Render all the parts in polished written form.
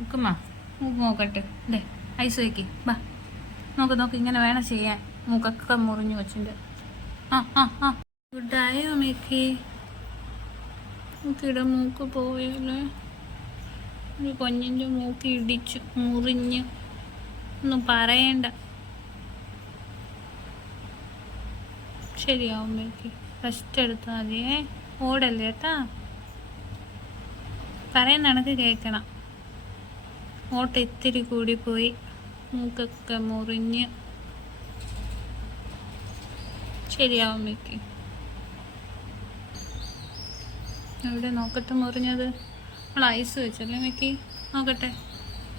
നിൽക്കുമ്മ മൂക്ക് നോക്കട്ടെ അല്ലേ ഐസ് വയ്ക്ക് ബാ നോക്ക് ഇങ്ങനെ വേണം ചെയ്യാൻ മൂക്കൊക്കെ മുറിഞ്ഞു വെച്ചിട്ടുണ്ട് ഗുഡായോ മേക്ക് മൂക്കിയുടെ മൂക്ക് പോയല്ലേ ഒരു കുഞ്ഞിൻ്റെ മൂക്ക് ഇടിച്ചു മുറിഞ്ഞ് ഒന്നും പറയണ്ട ശരിയാവും മേക്ക് റെസ്റ്റ് എടുത്താൽ മതിയേ ഓടല്ലേ കേട്ടാ പറയുന്ന കണക്ക് കേൾക്കണം ഓട്ട ഇത്തിരി കൂടി പോയി മൂക്കൊക്കെ മുറിഞ്ഞ് ശരിയാവും മേക്ക് എവിടെ നോക്കട്ടെ മുറിഞ്ഞത് നമ്മൾ ഐസ് വെച്ചല്ലേ മേക്ക് നോക്കട്ടെ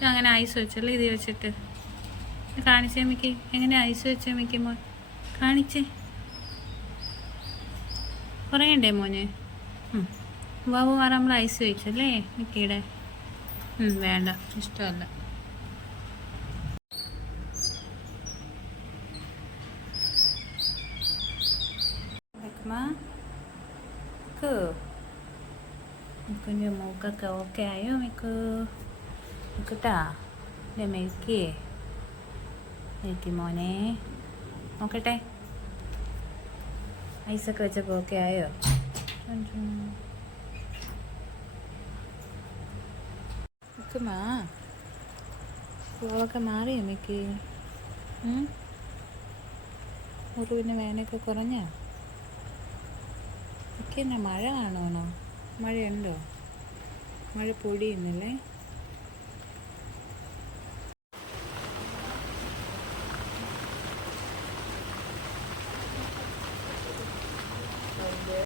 അങ്ങനെ ഐസ് വെച്ചല്ലേ ഇത് വെച്ചിട്ട് കാണിച്ചേ മേക്ക് എങ്ങനെ ഐസ് വെച്ചേ മേക്ക് മോൻ കാണിച്ചേ പറയണ്ടേ മോനെ ബാബു മാറ നമ്മൾ ഐസ് വെച്ചല്ലേ മിക്കിയുടെ വേണ്ട ഇഷ്ടമല്ല മിക്കുൻ്റെ മൂക്കൊക്കെ ഓക്കെ ആയോ മിക്കുട്ടാ മെൽക്കി മോനെ നോക്കട്ടെ ഐസൊക്കെ വെച്ചപ്പോൾ ഓക്കെ ആയോ നിൽക്കുമാ പൂവൊക്കെ മാറിയോ മിക്ക് മുറിവിന് വേനൊക്കെ കുറഞ്ഞോ മിക്ക് എന്നാ മഴ കാണുവാണോ മഴയുണ്ടോ മഴ പൊടിയുന്നില്ലേ